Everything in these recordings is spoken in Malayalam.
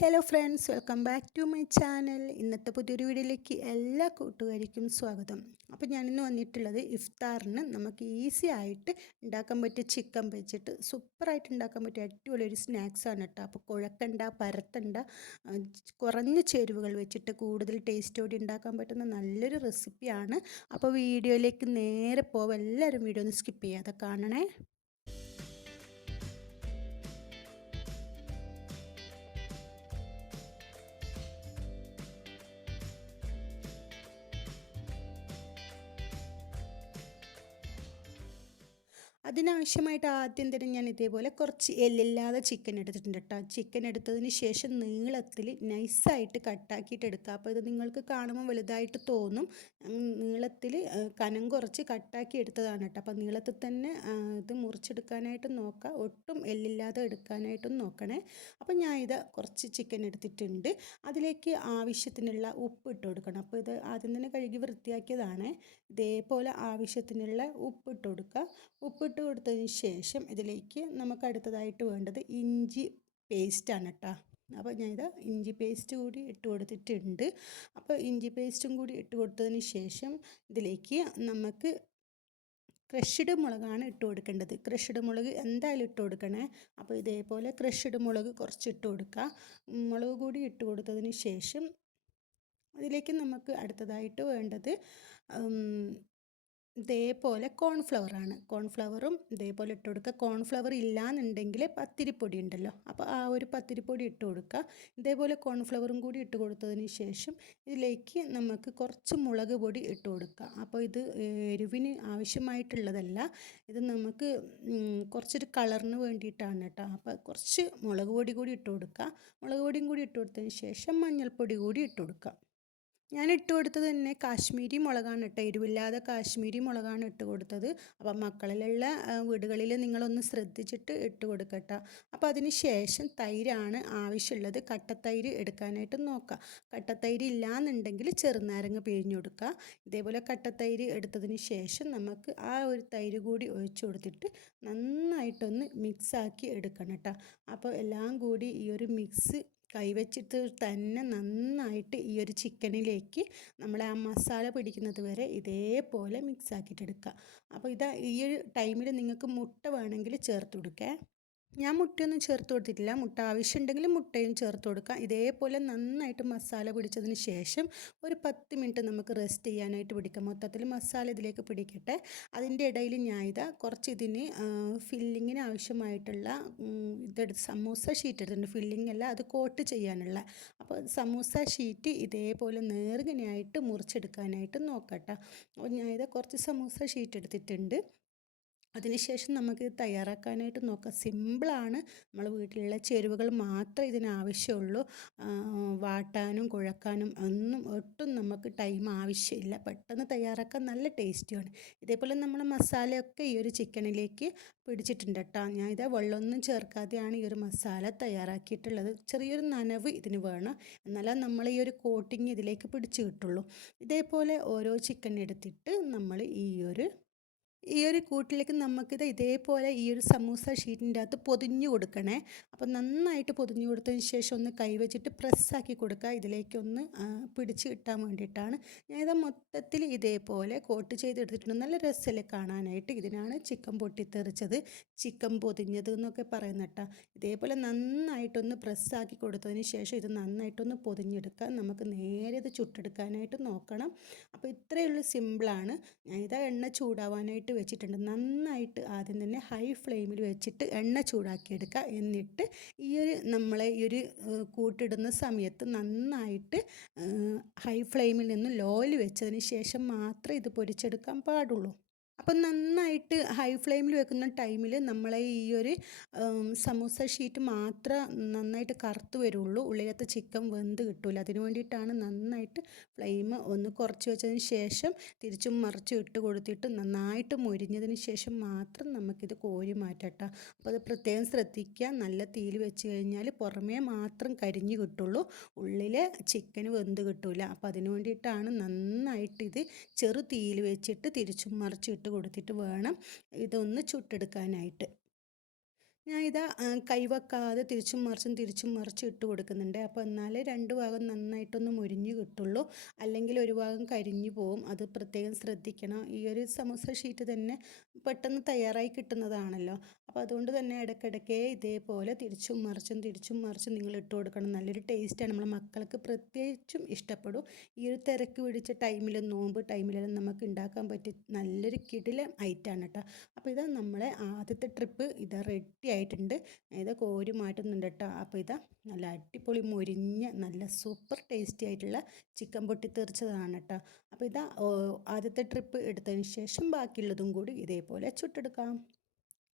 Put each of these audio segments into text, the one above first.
Hello friends, welcome back to my channel. ഇന്നത്തെ പുതിയൊരു വീഡിയോയിലേക്ക് എല്ലാ കൂട്ടുകാർക്കും സ്വാഗതം. അപ്പോൾ ഞാനിന്ന് വന്നിട്ടുള്ളത് ഇഫ്താറിന് നമുക്ക് ഈസി ആയിട്ട് ഉണ്ടാക്കാൻ പറ്റിയ ചിക്കൻ വെച്ചിട്ട് സൂപ്പറായിട്ട് ഉണ്ടാക്കാൻ പറ്റിയ അടിപൊളി ഒരു സ്നാക്സാണ് കേട്ടോ. അപ്പോൾ കുഴക്കണ്ട, പരത്തണ്ട, കുറഞ്ഞ ചേരുവകൾ വെച്ചിട്ട് കൂടുതൽ ടേസ്റ്റോടെ ഉണ്ടാക്കാൻ പറ്റുന്ന നല്ലൊരു റെസിപ്പിയാണ്. അപ്പോൾ വീഡിയോയിലേക്ക് നേരെ പോകാം. എല്ലാവരും വീഡിയോ ഒന്ന് സ്കിപ്പ് ചെയ്യാതെ കാണണേ. അതിനാവശ്യമായിട്ട് ആദ്യം തന്നെ ഞാൻ ഇതേപോലെ കുറച്ച് എല്ലില്ലാതെ ചിക്കൻ എടുത്തിട്ടുണ്ട് കേട്ടോ. ചിക്കൻ എടുത്തതിന് ശേഷം നീളത്തിൽ നൈസായിട്ട് കട്ടാക്കിയിട്ട് എടുക്കുക. അപ്പോൾ ഇത് നിങ്ങൾക്ക് കാണുമ്പോൾ വലുതായിട്ട് തോന്നും. നീളത്തിൽ കനം കുറച്ച് കട്ടാക്കി എടുത്തതാണ് കേട്ടോ. അപ്പോൾ നീളത്തിൽ തന്നെ ഇത് മുറിച്ചെടുക്കാനായിട്ട് നോക്കുക. ഒട്ടും എല്ലില്ലാതെ എടുക്കാനായിട്ടും നോക്കണേ. അപ്പോൾ ഞാൻ ഇത് കുറച്ച് ചിക്കൻ എടുത്തിട്ടുണ്ട്. അതിലേക്ക് ആവശ്യത്തിനുള്ള ഉപ്പ് ഇട്ട് കൊടുക്കണം. അപ്പോൾ ഇത് ആദ്യം തന്നെ കഴുകി വൃത്തിയാക്കിയതാണ്. ഇതേപോലെ ആവശ്യത്തിനുള്ള ഉപ്പ് ഇട്ട് കൊടുക്കുക. ഉപ്പിട്ട് കൊടുത്തതിന് ശേഷം ഇതിലേക്ക് നമുക്ക് അടുത്തതായിട്ട് വേണ്ടത് ഇഞ്ചി പേസ്റ്റാണ് കേട്ടോ. അപ്പോൾ ഞാനിത് ഇഞ്ചി പേസ്റ്റ് കൂടി ഇട്ട് കൊടുത്തിട്ടുണ്ട്. അപ്പോൾ ഇഞ്ചി പേസ്റ്റും കൂടി ഇട്ട് കൊടുത്തതിന് ശേഷം ഇതിലേക്ക് നമുക്ക് ക്രഷ്ഡ് മുളകാണ് ഇട്ട് കൊടുക്കേണ്ടത്. ക്രഷ്ഡ് മുളക് എന്തായാലും ഇട്ട് കൊടുക്കണേ. അപ്പോൾ ഇതേപോലെ ക്രഷ്ഡ് മുളക് കുറച്ച് ഇട്ട് കൊടുക്കുക. മുളക് കൂടി ഇട്ട് കൊടുത്തതിന് ശേഷം അതിലേക്ക് നമുക്ക് അടുത്തതായിട്ട് വേണ്ടത് ഇതേപോലെ കോൺഫ്ലവറാണ്. കോൺഫ്ലവറും ഇതേപോലെ ഇട്ട് കൊടുക്കുക. കോൺഫ്ലവർ ഇല്ലയെന്നുണ്ടെങ്കിൽ പത്തിരിപ്പൊടി ഉണ്ടല്ലോ, അപ്പോൾ ആ ഒരു പത്തിരിപ്പൊടി ഇട്ട് കൊടുക്കുക. ഇതേപോലെ കോൺഫ്ലവറും കൂടി ഇട്ട് കൊടുത്തതിന് ശേഷം ഇതിലേക്ക് നമുക്ക് കുറച്ച് മുളക് പൊടി ഇട്ട് കൊടുക്കുക. അപ്പോൾ ഇത് എരിവിന് ആവശ്യമായിട്ടുള്ളതല്ല, ഇത് നമുക്ക് കുറച്ചൊരു കളറിന് വേണ്ടിയിട്ടാണ് കേട്ടോ. അപ്പോൾ കുറച്ച് മുളക് പൊടി കൂടി ഇട്ട് കൊടുക്കുക. മുളക് പൊടിയും കൂടി ഇട്ട് കൊടുത്തതിന് ശേഷം മഞ്ഞൾപ്പൊടി കൂടി ഇട്ട് കൊടുക്കുക. ഞാൻ ഇട്ട് കൊടുത്തത് തന്നെ കാശ്മീരി മുളകാണ് കേട്ടോ. എരിവില്ലാതെ കാശ്മീരി മുളകാണ് ഇട്ട് കൊടുത്തത്. അപ്പം മക്കളിലുള്ള വീടുകളിൽ നിങ്ങളൊന്ന് ശ്രദ്ധിച്ചിട്ട് ഇട്ട് കൊടുക്കട്ടോ. അപ്പോൾ അതിന് ശേഷം തൈരാണ് ആവശ്യമുള്ളത്. കട്ടത്തൈര് എടുക്കാനായിട്ട് നോക്കുക. കട്ടത്തൈര് ഇല്ലയെന്നുണ്ടെങ്കിൽ ചെറുനാരങ്ങ പിഴിഞ്ഞു കൊടുക്കുക. ഇതേപോലെ കട്ടത്തൈര് എടുത്തതിന് ശേഷം നമുക്ക് ആ ഒരു തൈര് കൂടി ഒഴിച്ചു കൊടുത്തിട്ട് നന്നായിട്ടൊന്ന് മിക്സാക്കി എടുക്കണം കേട്ടോ. അപ്പോൾ എല്ലാം കൂടി ഈ ഒരു മിക്സ് കൈവച്ചിട്ട് തന്നെ നന്നായിട്ട് ഈ ഒരു ചിക്കനിലേക്ക് നമ്മൾ ആ മസാല പിടിക്കുന്നത് വരെ ഇതേപോലെ മിക്സ് ആക്കിയിട്ടെടുക്കുക. അപ്പോൾ ഈ ഒരു ടൈമിൽ നിങ്ങൾക്ക് മുട്ട വേണമെങ്കിൽ ചേർത്ത് കൊടുക്കുക. ഞാൻ മുട്ടയൊന്നും ചേർത്ത് കൊടുത്തിട്ടില്ല. മുട്ട ആവശ്യമുണ്ടെങ്കിൽ മുട്ടയും ചേർത്ത് കൊടുക്കാം. ഇതേപോലെ നന്നായിട്ട് മസാല പിടിച്ചതിന് ശേഷം ഒരു 10 മിനിറ്റ് നമുക്ക് റെസ്റ്റ് ചെയ്യാനായിട്ട് പിടിക്കാം. മൊത്തത്തിൽ മസാല ഇതിലേക്ക് പിടിക്കട്ടെ. അതിൻ്റെ ഇടയിൽ ഞാൻ കുറച്ച് ഇതിന് ഫില്ലിങ്ങിന് ആവശ്യമായിട്ടുള്ള ഇതെടുത്ത് സമൂസ ഷീറ്റ് എടുത്തിട്ടുണ്ട്. ഫില്ലിംഗ് അല്ല, അത് കോട്ട് ചെയ്യാനുള്ള. അപ്പോൾ സമൂസ ഷീറ്റ് ഇതേപോലെ നേർങ്ങനെയായിട്ട് മുറിച്ചെടുക്കാനായിട്ട് നോക്കട്ടെ. അപ്പോൾ ഞാൻ കുറച്ച് സമൂസ ഷീറ്റ് എടുത്തിട്ടുണ്ട്. അതിനുശേഷം നമുക്ക് തയ്യാറാക്കാനായിട്ട് നോക്കാം. സിമ്പിളാണ്. നമ്മൾ വീട്ടിലുള്ള ചേരുവകൾ മാത്രമേ ഇതിനാവശ്യമുള്ളൂ. വാട്ടാനും കുഴക്കാനും ഒട്ടും നമുക്ക് ടൈം ആവശ്യമില്ല. പെട്ടെന്ന് തയ്യാറാക്കാൻ നല്ല ടേസ്റ്റിയാണ്. ഇതേപോലെ നമ്മൾ മസാലയൊക്കെ ഈ ഒരു ചിക്കനിലേക്ക് പിടിച്ചിട്ടുണ്ട് കേട്ടോ. ഞാൻ വെള്ളമൊന്നും ചേർക്കാതെയാണ് ഈ ഒരു മസാല തയ്യാറാക്കിയിട്ടുള്ളത്. ചെറിയൊരു നനവ് ഇതിന് വേണം, എന്നാലേ നമ്മൾ ഈ ഒരു കോട്ടിങ് ഇതിലേക്ക് പിടിച്ച് കിട്ടുള്ളൂ. ഇതേപോലെ ഓരോ ചിക്കൻ എടുത്തിട്ട് നമ്മൾ ഈ ഒരു കൂട്ടിലേക്ക് നമുക്കിത് ഇതേപോലെ ഈ ഒരു സമൂസ ഷീറ്റിൻ്റെ അകത്ത് പൊതിഞ്ഞു കൊടുക്കണേ. അപ്പോൾ നന്നായിട്ട് പൊതിഞ്ഞു കൊടുത്തതിന് ശേഷം ഒന്ന് കൈവച്ചിട്ട് പ്രസ്സാക്കി കൊടുക്കുക. ഇതിലേക്കൊന്ന് പിടിച്ച് കിട്ടാൻ വേണ്ടിയിട്ടാണ്. ഞാനിത് മൊത്തത്തിൽ ഇതേപോലെ കോട്ട് ചെയ്തെടുത്തിട്ടുണ്ട്. നല്ല രസമല്ലേ കാണാനായിട്ട്. ഇതിനാണ് ചിക്കൻ പൊട്ടിത്തെറിച്ചത്, ചിക്കൻ പൊതിഞ്ഞത് എന്നൊക്കെ പറയുന്നത് കേട്ടോ. ഇതേപോലെ നന്നായിട്ടൊന്ന് പ്രസ്സാക്കി കൊടുത്തതിന് ശേഷം ഇത് നന്നായിട്ടൊന്ന് പൊതിഞ്ഞെടുക്കുക. നമുക്ക് നേരെ ഇത് ചുട്ടെടുക്കാനായിട്ട് നോക്കണം. അപ്പോൾ ഇത്രയേ ഉള്ളൂ, സിമ്പിളാണ്. ഞാനിത് എണ്ണ ചൂടാവാനായിട്ട് വെച്ചിട്ടുണ്ട്. നന്നായിട്ട് ആദ്യം തന്നെ ഹൈ ഫ്ലെയിമിൽ വെച്ചിട്ട് എണ്ണ ചൂടാക്കിയെടുക്കുക. എന്നിട്ട് നമ്മളെ ഈ ഒരു കൂട്ടിടുന്ന സമയത്ത് നന്നായിട്ട് ഹൈ ഫ്ലെയിമിൽ നിന്ന് ലോയിൽ വെച്ചതിന് ശേഷം മാത്രമേ ഇത് പൊരിച്ചെടുക്കാൻ പാടുള്ളൂ. അപ്പം നന്നായിട്ട് ഹൈ ഫ്ലെയിമിൽ വെക്കുന്ന ടൈമിൽ നമ്മളെ ഈ ഒരു സമൂസ ഷീറ്റ് മാത്രം നന്നായിട്ട് കറുത്ത് വരുള്ളൂ. ഉള്ളിലത്തെ ചിക്കൻ വെന്ത് കിട്ടില്ല. അതിന് വേണ്ടിയിട്ടാണ് നന്നായിട്ട് ഫ്ലെയിം ഒന്ന് കുറച്ച് വെച്ചതിന് ശേഷം തിരിച്ചും മറിച്ചും ഇട്ട് കൊടുത്തിട്ട് നന്നായിട്ട് മൊരിഞ്ഞതിന് ശേഷം മാത്രം നമുക്കിത് കോരി മാറ്റട്ടോ. അപ്പോൾ അത് പ്രത്യേകം ശ്രദ്ധിക്കുക. നല്ല തീയിൽ വെച്ച് കഴിഞ്ഞാൽ പുറമേ മാത്രം കരിഞ്ഞ് കിട്ടുള്ളൂ, ഉള്ളിൽ ചിക്കൻ വെന്ത് കിട്ടില്ല. അപ്പോൾ അതിന് വേണ്ടിയിട്ടാണ് നന്നായിട്ട് ഇത് ചെറു തീയിൽ വെച്ചിട്ട് തിരിച്ചും മറിച്ചും ഇട്ട് കൊടുത്തിട്ട് വേണം ഇതൊന്ന് ചുട്ടെടുക്കാനായിട്ട്. ഞാൻ ഇതാ കൈവെക്കാതെ തിരിച്ചും മറിച്ചും ഇട്ട് കൊടുക്കുന്നുണ്ട്. അപ്പോൾ എന്നാലേ രണ്ട് ഭാഗം നന്നായിട്ടൊന്ന് മൊരിഞ്ഞ് കിട്ടുള്ളൂ. അല്ലെങ്കിൽ ഒരു ഭാഗം കരിഞ്ഞു പോവും. അത് പ്രത്യേകം ശ്രദ്ധിക്കണം. ഈ ഒരു സമൂസ ഷീറ്റ് തന്നെ പെട്ടെന്ന് തയ്യാറായി കിട്ടുന്നതാണല്ലോ. അപ്പോൾ അതുകൊണ്ട് തന്നെ ഇടയ്ക്കിടയ്ക്ക് ഇതേപോലെ തിരിച്ചും മറിച്ചും നിങ്ങൾ ഇട്ട് കൊടുക്കണം. നല്ലൊരു ടേസ്റ്റാണ്. നമ്മളെ മക്കൾക്ക് പ്രത്യേകിച്ചും ഇഷ്ടപ്പെടും. ഈ ഒരു തിരക്ക് പിടിച്ച ടൈമിലും നോമ്പ് ടൈമിലെല്ലാം നമുക്ക് ഉണ്ടാക്കാൻ പറ്റിയ നല്ലൊരു കിടിലൻ ഐറ്റമാണ് കേട്ടോ. അപ്പോൾ ഇതാ നമ്മളെ ആദ്യത്തെ ട്രിപ്പ് ഇതാ റെഡി ആയിട്ടുണ്ട്. ഇത് കോരി മാറ്റുന്നുണ്ട് കേട്ടോ. അപ്പോൾ ഇതാ നല്ല അടിപൊളി മൊരിഞ്ഞ നല്ല സൂപ്പർ ടേസ്റ്റി ആയിട്ടുള്ള ചിക്കൻ പൊട്ടിത്തെറിച്ചതാണ് കേട്ടോ. അപ്പോൾ ഇതാ ആദ്യത്തെ ട്രിപ്പ് എടുത്തതിന് ശേഷം ബാക്കിയുള്ളതും കൂടി ഇതേപോലെ ചുട്ടെടുക്കാം.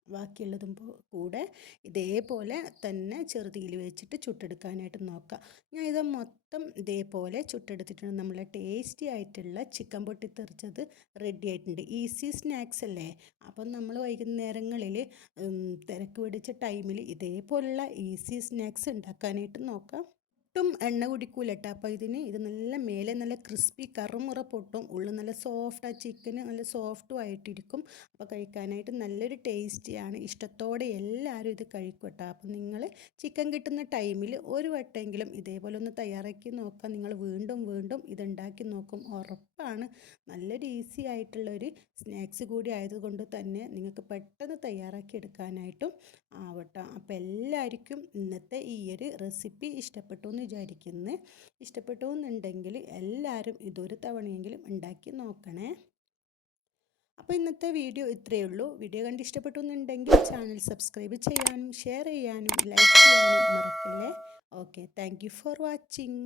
ബാക്കിയുള്ളതും കൂടെ ഇതേപോലെ തന്നെ ചെറുതീയിൽ വെച്ചിട്ട് ചുട്ടെടുക്കാനായിട്ട് നോക്കാം. ഞാൻ ഇത് മൊത്തം ഇതേപോലെ ചുട്ടെടുത്തിട്ടുണ്ട്. നമ്മളെ ടേസ്റ്റി ആയിട്ടുള്ള ചിക്കൻ പൊട്ടിത്തെറിച്ചത് റെഡി ആയിട്ടുണ്ട്. ഈസി സ്നാക്സ് അല്ലേ? അപ്പം നമ്മൾ വൈകുന്നേരങ്ങളിൽ തിരക്ക് പിടിച്ച ടൈമിൽ ഇതേപോലുള്ള ഈസി സ്നാക്സ് ഉണ്ടാക്കാനായിട്ട് നോക്കാം. ഒട്ടും എണ്ണ കുടിക്കൂല കേട്ടോ. അപ്പോൾ ഇത് നല്ല മേലെ നല്ല ക്രിസ്പി കറുമുറ പൊട്ടും, ഉള്ളിൽ നല്ല സോഫ്റ്റ്, ആ ചിക്കന് നല്ല സോഫ്റ്റും ആയിട്ടിരിക്കും. അപ്പോൾ കഴിക്കാനായിട്ട് നല്ലൊരു ടേസ്റ്റിയാണ്. ഇഷ്ടത്തോടെ എല്ലാവരും ഇത് കഴിക്കും കേട്ടോ. അപ്പോൾ നിങ്ങൾ ചിക്കൻ കിട്ടുന്ന ടൈമിൽ ഒരു വട്ടമെങ്കിലും ഇതേപോലെ ഒന്ന് തയ്യാറാക്കി നോക്കാം. നിങ്ങൾ വീണ്ടും വീണ്ടും ഇതുണ്ടാക്കി നോക്കും, ഉറപ്പാണ്. നല്ലൊരു ഈസി ആയിട്ടുള്ളൊരു സ്നാക്സ് കൂടി ആയതുകൊണ്ട് തന്നെ നിങ്ങൾക്ക് പെട്ടെന്ന് തയ്യാറാക്കി എടുക്കാനായിട്ടും ആവട്ടെ. അപ്പോൾ എല്ലാവർക്കും ഇന്നത്തെ ഈ ഒരു റെസിപ്പി ഇഷ്ടപ്പെട്ടു എന്ന് വിചാരിക്കുന്നു. ഇഷ്ടപ്പെട്ടു എന്നുണ്ടെങ്കിൽ എല്ലാവരും ഇതൊരു തവണയെങ്കിലും ഉണ്ടാക്കി നോക്കണേ. അപ്പോൾ ഇന്നത്തെ വീഡിയോ ഇത്രയേ ഉള്ളൂ. വീഡിയോ കണ്ട് ഇഷ്ടപ്പെട്ടു എന്നുണ്ടെങ്കിൽ ചാനൽ സബ്സ്ക്രൈബ് ചെയ്യാനും ഷെയർ ചെയ്യാനും ലൈക്ക് ചെയ്യാനും മറക്കല്ലേ. Okay, thank you for watching.